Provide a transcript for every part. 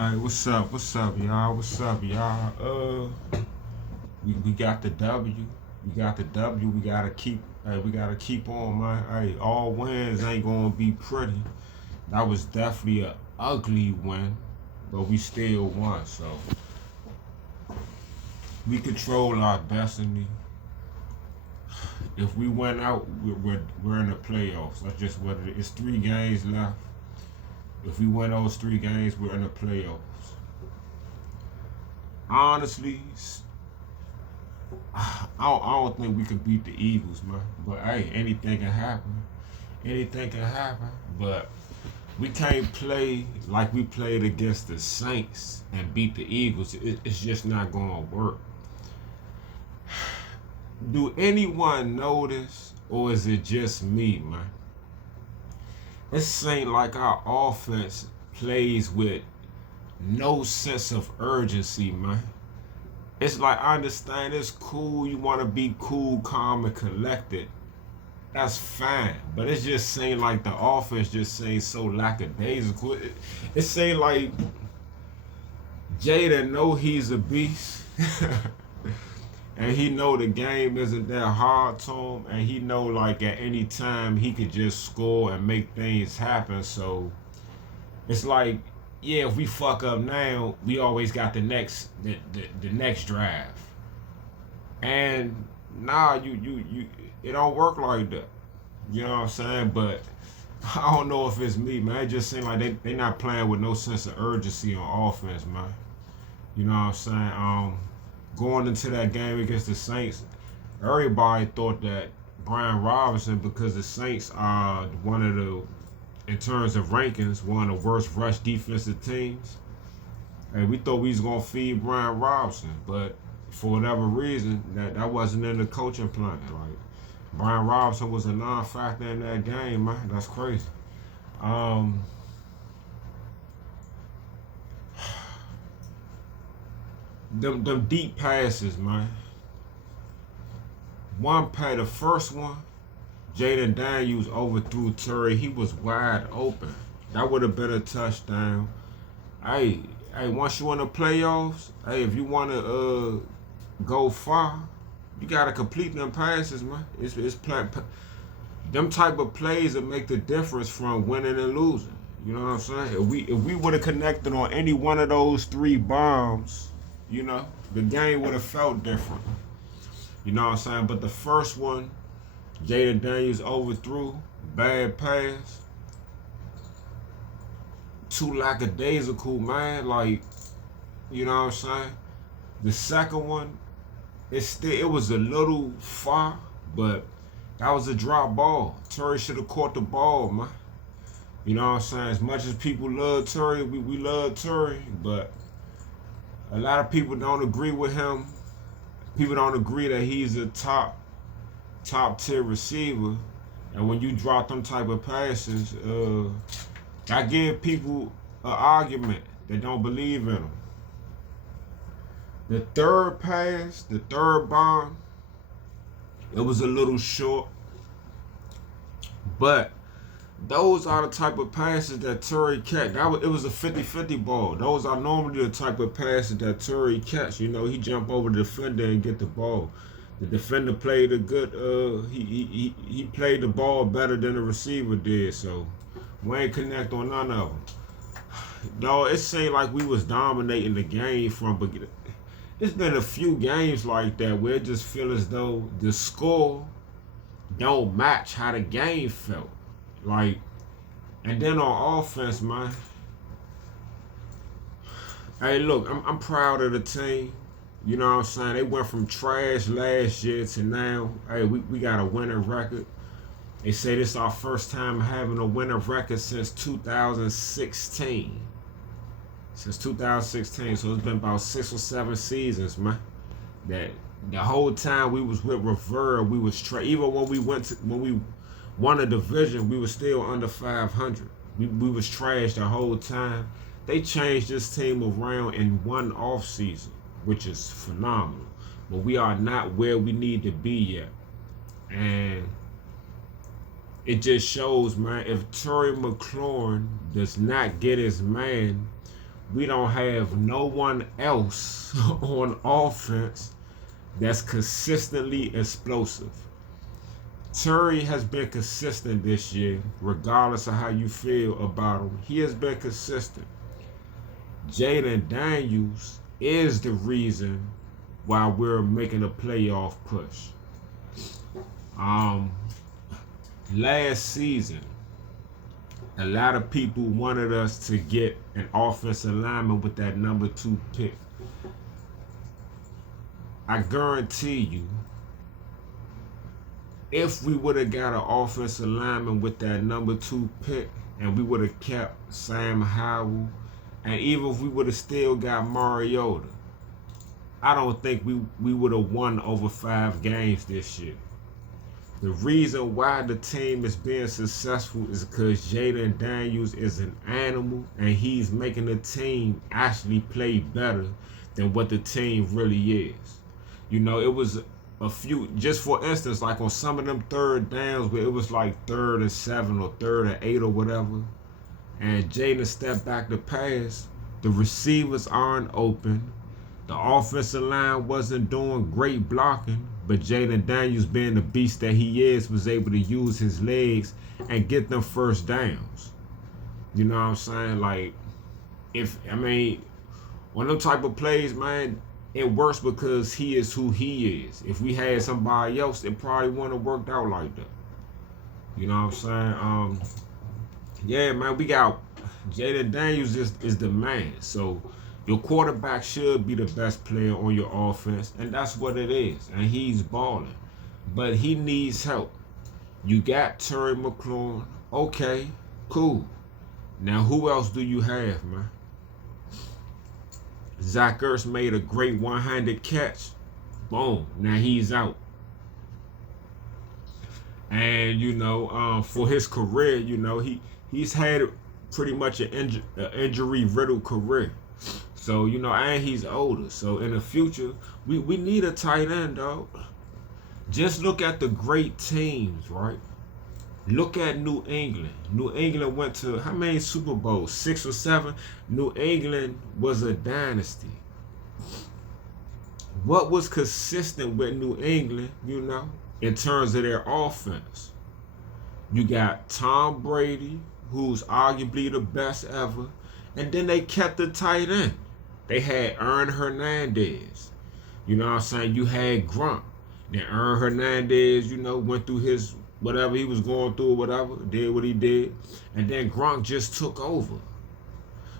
Hey, what's up? What's up, y'all? What's up, y'all? We got the W. We got the W. We gotta keep. Hey, we gotta keep on, man. Hey, all wins ain't gonna be pretty. That was definitely a ugly win, but we still won. So we control our destiny. If we went out, we're in the playoffs. That's just what it is. It's 3 games left. If we win those 3 games, we're in the playoffs. Honestly, I don't think we could beat the Eagles, man. But hey, anything can happen. Anything can happen. But we can't play like we played against the Saints and beat the Eagles. It's just not gonna work. Do anyone notice, or is it just me, man? It seems like our offense plays with no sense of urgency, man. It's like, I understand it's cool. You want to be cool, calm, and collected. That's fine. But it just seems like the offense just seems so lackadaisical. It seems like Jada know he's a beast. And he know the game isn't that hard to him. And he know like at any time he could just score and make things happen. So it's like, yeah, if we fuck up now, we always got the next drive. And nah, you it don't work like that. You know what I'm saying? But I don't know if it's me, man. It just seems like they not playing with no sense of urgency on offense, man. You know what I'm saying? Going into that game against the Saints, everybody thought that Brian Robinson, because the Saints are one of the, in terms of rankings, one of the worst rush defensive teams. And we thought we was gonna feed Brian Robinson, but for whatever reason, that wasn't in the coaching plan. Like, Brian Robinson was a non-factor in that game, man. That's crazy. Um, them deep passes, man. The first one, Jaden Daniels overthrew Terry. He was wide open. That would have been a touchdown. Hey, once you in the playoffs, hey, if you want to go far, you gotta complete them passes, man. Them type of plays that make the difference from winning and losing. You know what I'm saying? If we would have connected on any one of those 3 bombs, the game would have felt different. You know what I'm saying? But the first one, Jaden Daniels overthrew, bad pass, too lackadaisical, man. Like, you know what I'm saying? The second one, it was a little far, but that was a drop ball. Terry should have caught the ball, man. You know what I'm saying? As much as people love Terry, we love Terry, but a lot of people don't agree with him. People don't agree that he's a top tier receiver. And when you drop them type of passes, I give people an argument that don't believe in him. The third pass, the third bomb, it was a little short. But those are the type of passes that Terry catch. It was a 50-50 ball. Those are normally the type of passes that Terry catch. He jump over the defender and get the ball. The defender played a good. He played the ball better than the receiver did. So we ain't connect on none of them. No, it seemed like we was dominating the game from beginning. It's been a few games like that where it just feel as though the score don't match how the game felt. Like, and then on offense, man. Hey, look, I'm proud of the team. You know what I'm saying? They went from trash last year to now. Hey, we got a winning record. They say this is our first time having a winning record since 2016. Since 2016, so it's been about 6 or 7 seasons, man. That the whole time we was with Rivera, we was even when we won a division, we was still under 500. We was trash the whole time. They changed this team around in one off season, which is phenomenal. But we are not where we need to be yet, and it just shows, man. If Terry McLaurin does not get his man, we don't have no one else on offense that's consistently explosive. Terry has been consistent this year, regardless of how you feel about him. He has been consistent. Jaden Daniels is the reason why we're making a playoff push. Last season, a lot of people wanted us to get an offensive lineman with that number 2 pick. I guarantee you, if we would have got an offensive lineman with that number 2 pick, and we would have kept Sam Howell, and even if we would have still got Mariota, I don't think we would have won over 5 games this year. The reason why the team is being successful is because Jaden Daniels is an animal, and he's making the team actually play better than what the team really is. You know, it was a few, just for instance, like on some of them third downs where it was like 3rd and 7 or 3rd and 8 or whatever, and Jaden stepped back to pass, the receivers aren't open, the offensive line wasn't doing great blocking, but Jaden Daniels, being the beast that he is, was able to use his legs and get them first downs. You know what I'm saying? Like, on them type of plays, man, it works because he is who he is. If we had somebody else, it probably wouldn't have worked out like that. You know what I'm saying? Yeah, man, we got Jaden Daniels is the man. So your quarterback should be the best player on your offense, and that's what it is. And he's balling, but he needs help. You got Terry McLaurin. Okay, cool. Now who else do you have, man? Zach Ertz made a great one-handed catch. Boom. Now he's out. And you know, for his career, you know, he's had pretty much an injury-riddled career. So, you know, and he's older. So in the future, we need a tight end, dog. Just look at the great teams, right? Look at New England. New England went to how many Super Bowls? 6 or 7? New England was a dynasty. What was consistent with New England, you know, in terms of their offense? You got Tom Brady, who's arguably the best ever, and then they kept the tight end. They had Aaron Hernandez. You know what I'm saying? You had Gronk. Then Aaron Hernandez, you know, went through his whatever he was going through, whatever, did what he did. And then Gronk just took over.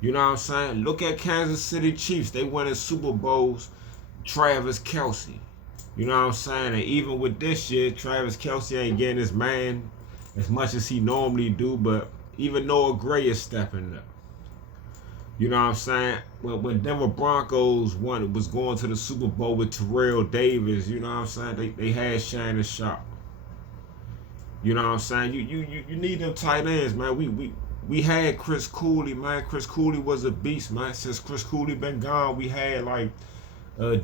You know what I'm saying? Look at Kansas City Chiefs. They won in Super Bowls, Travis Kelce. You know what I'm saying? And even with this year, Travis Kelce ain't getting his man as much as he normally do, but even Noah Gray is stepping up. You know what I'm saying? When Denver Broncos was going to the Super Bowl with Terrell Davis, you know what I'm saying? They had Shannon Sharp. You know what I'm saying? You need them tight ends, man. We had Chris Cooley, man. Chris Cooley was a beast, man. Since Chris Cooley been gone, we had like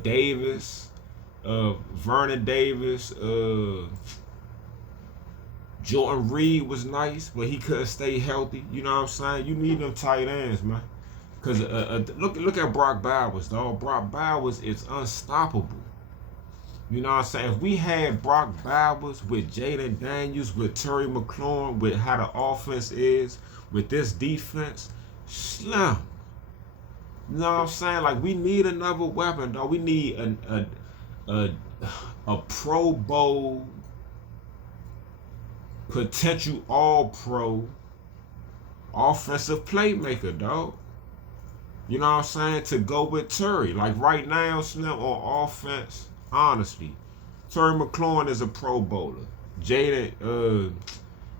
Davis, Vernon Davis, Jordan Reed was nice, but he couldn't stay healthy. You know what I'm saying? You need them tight ends, man. Because look at Brock Bowers, dog. Brock Bowers is unstoppable. You know what I'm saying? If we had Brock Bowers with Jaden Daniels, with Terry McLaurin, with how the offense is, with this defense, slam. You know what I'm saying? Like, we need another weapon, dog. We need a Pro Bowl, potential All-Pro offensive playmaker, dog. You know what I'm saying? To go with Terry. Like right now, Slim, on offense, honestly, Terry McLaurin is a Pro Bowler. Jaden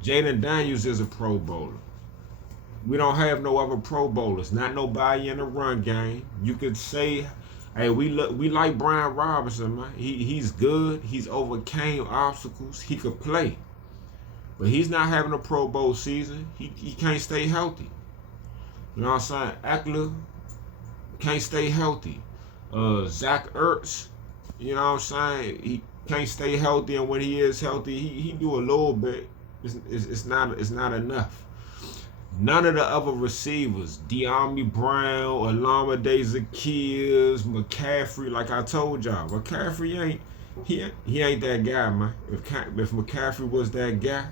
Daniels is a Pro Bowler. We don't have no other Pro Bowlers. Not nobody in the run game. You could say, hey, we like Brian Robinson, man. He's good. He's overcame obstacles. He could play. But he's not having a Pro Bowl season. He can't stay healthy. You know what I'm saying? Eckler can't stay healthy. Zach Ertz, you know what I'm saying? He can't stay healthy, and when he is healthy, he do a little bit. It's not enough. None of the other receivers, De'Ami Brown, Olamide Zaccheaus, McCaffrey, like I told y'all, McCaffrey he ain't that guy, man. If McCaffrey was that guy,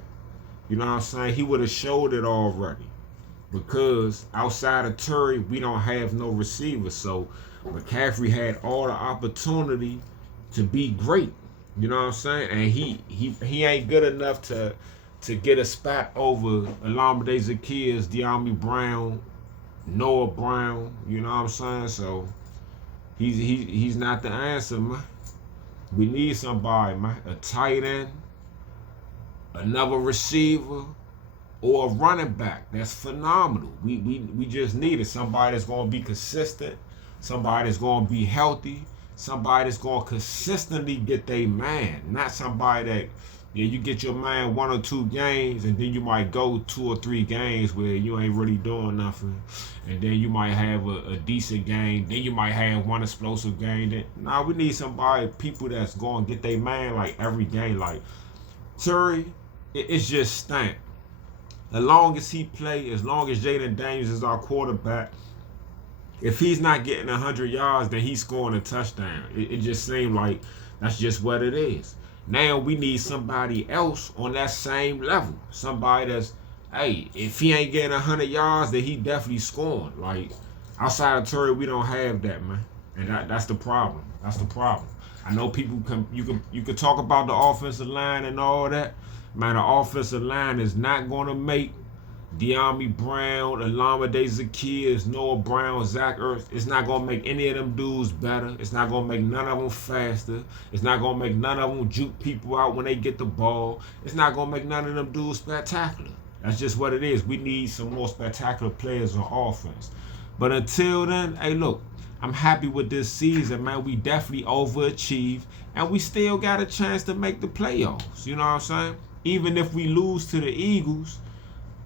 you know what I'm saying, he would have showed it already. Because outside of Terry, we don't have no receivers. So McCaffrey had all the opportunity to be great. You know what I'm saying? And he ain't good enough to get a spot over Olamide Zaccheaus, De'Ami Brown, Noah Brown. You know what I'm saying? So he's not the answer, man. We need somebody, man. A tight end, another receiver, or a running back. That's phenomenal. We just need it. Somebody that's going to be consistent. Somebody that's going to be healthy. Somebody that's going to consistently get their man. Not somebody that, yeah, you get your man 1 or 2 games, and then you might go 2 or 3 games where you ain't really doing nothing. And then you might have a decent game. Then you might have one explosive game. Nah, we need somebody, people that's going to get their man like every game. Like Terry, it's just stank. As long as he play, as long as Jaden Daniels is our quarterback, if he's not getting 100 yards, then he's scoring a touchdown. It just seems like that's just what it is. Now we need somebody else on that same level. Somebody that's, hey, if he ain't getting 100 yards, then he definitely scoring. Like, outside of Terry, we don't have that, man. And that's the problem. That's the problem. I know people you can talk about the offensive line and all that. Man, the offensive line is not going to make De'Ami Brown, Olamide Zaccheaus, Noah Brown, Zach Ertz. It's not going to make any of them dudes better. It's not going to make none of them faster. It's not going to make none of them juke people out when they get the ball. It's not going to make none of them dudes spectacular. That's just what it is. We need some more spectacular players on offense. But until then, hey, look, I'm happy with this season, man. We definitely overachieved, and we still got a chance to make the playoffs. You know what I'm saying? Even if we lose to the Eagles,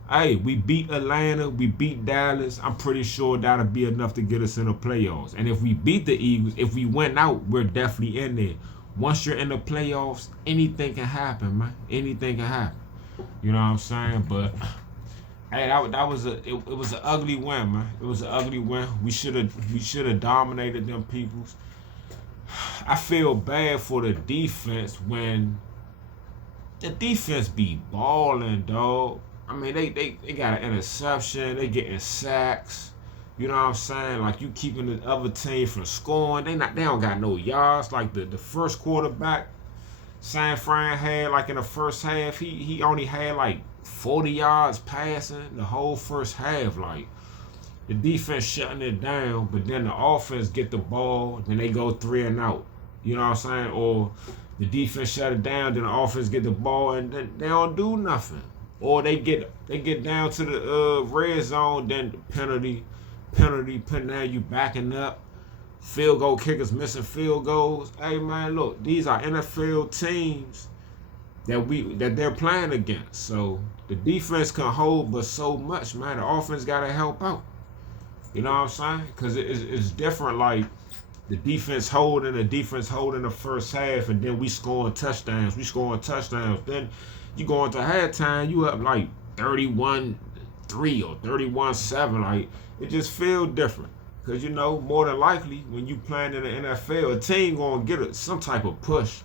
hey, we beat Atlanta, we beat Dallas. I'm pretty sure that'll be enough to get us in the playoffs. And if we beat the Eagles, if we win out, we're definitely in there. Once you're in the playoffs, anything can happen, man. Anything can happen. You know what I'm saying? But hey, that was it was an ugly win, man. It was an ugly win. We should have dominated them peoples. I feel bad for the defense when the defense be balling, dog. I mean, they got an interception. They getting sacks. You know what I'm saying? Like, you keeping the other team from scoring. They don't got no yards. Like the first quarterback San Fran had, like in the first half, he only had like 40 yards passing the whole first half. Like, the defense shutting it down, but then the offense get the ball, then they go 3 and out. You know what I'm saying? Or the defense shut it down, then the offense get the ball, and then they don't do nothing. Or they get down to the red zone, then penalty, now you backing up. Field goal kickers missing field goals. Hey, man, look, these are NFL teams that they're playing against. So the defense can hold but so much, man. The offense got to help out. You know what I'm saying? Because it's different, like, the defense holding the first half, and then we scoring touchdowns. Then you go into halftime, you up like 31-3 or 31-7. Like, it just feels different. Because, you know, more than likely, when you playing in the NFL, a team going to get some type of push.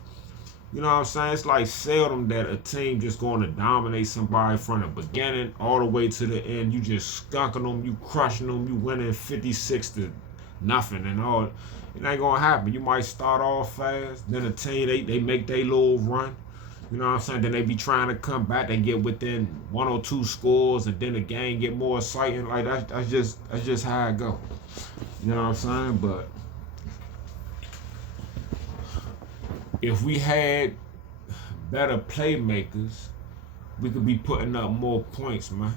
You know what I'm saying? It's like seldom that a team just going to dominate somebody from the beginning all the way to the end. You just skunking them, you crushing them, you winning 56-0 and all. It ain't going to happen. You might start off fast, then the team, they make their little run. You know what I'm saying? Then they be trying to come back. They get within 1 or 2 scores, and then the game get more exciting. Like, that's just how it go. You know what I'm saying? But if we had better playmakers, we could be putting up more points, man.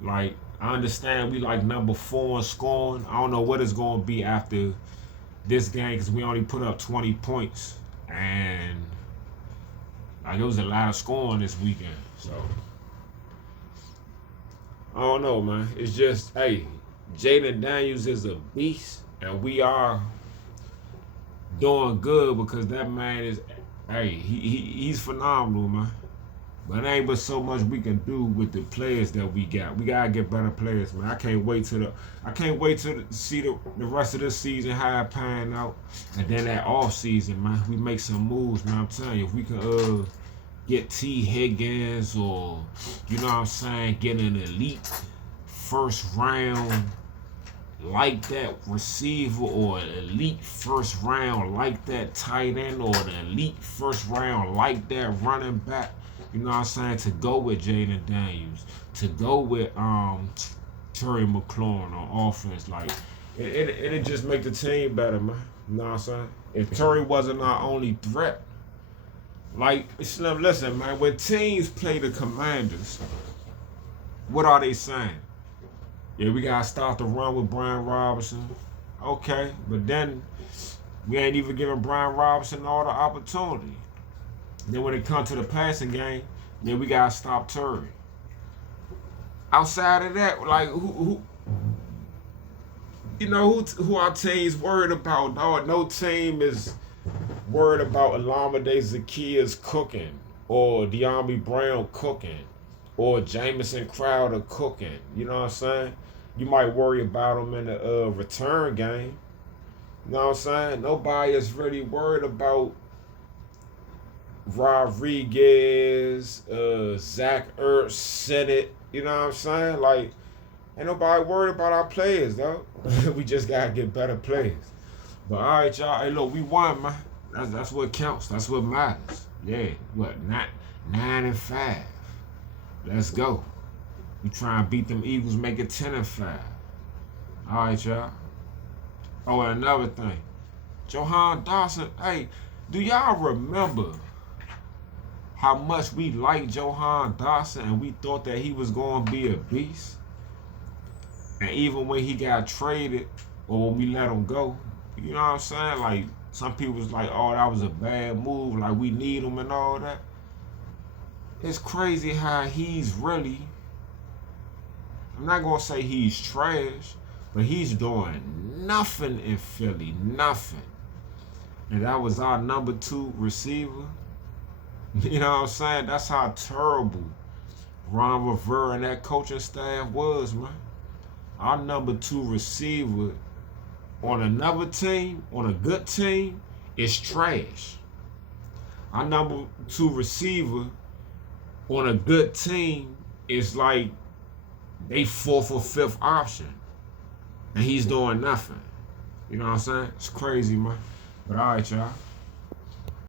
Like, I understand we like number 4 in scoring. I don't know what it's going to be after this game, because we only put up 20 points. And like, it was a lot of scoring this weekend. So I don't know, man. It's just, hey, Jaden Daniels is a beast, and we are doing good because that man is, hey, he's phenomenal, man. But it ain't but so much we can do with the players that we got. We gotta get better players, man. I can't wait to see the rest of this season how it pan out, and then that off season, man, we make some moves, man. I'm telling you, if we can get T Higgins or you know what I'm saying, get an elite first round like that receiver or an elite first round like that tight end or an elite first round like that running back. You know what I'm saying? To go with Jaden Daniels, to go with Terry McLaurin on offense, like it'd just make the team better, man. You know what I'm saying? If Terry wasn't our only threat, like Slim, listen, man. When teams play the Commanders, what are they saying? Yeah, we gotta start the run with Brian Robinson. Okay, but then we ain't even giving Brian Robinson all the opportunity. Then when it comes to the passing game, then we gotta stop Terry. Outside of that, like who you know who our team's worried about? No team is worried about Olamide Zaccheaus cooking or De'Ami Brown cooking or Jamison Crowder cooking. You know what I'm saying? You might worry about them in the return game. You know what I'm saying? Nobody is really worried about Rodriguez, Zach Ertz, Sennett, you know what I'm saying? Like, ain't nobody worried about our players, though. We just gotta get better players. But all right, y'all. Hey, look, we won, man. That's what counts. That's what matters. Yeah, what? 9-5. Let's go. We try and beat them Eagles, make it 10-5. All right, y'all. Oh, and another thing, Jahan Dotson. Hey, do y'all remember how much we liked Jahan Dotson and we thought that he was going to be a beast? And even when he got traded or when we let him go, you know what I'm saying? Like, some people was like, oh, that was a bad move. Like, we need him and all that. It's crazy how he's really, I'm not going to say he's trash, but he's doing nothing in Philly. Nothing. And that was our number 2 receiver. You know what I'm saying? That's how terrible Ron Rivera and that coaching staff was, man. Our number 2 receiver on another team, on a good team, is trash. Our number 2 receiver on a good team is like they 4th or 5th option. And he's doing nothing. You know what I'm saying? It's crazy, man. But all right, y'all.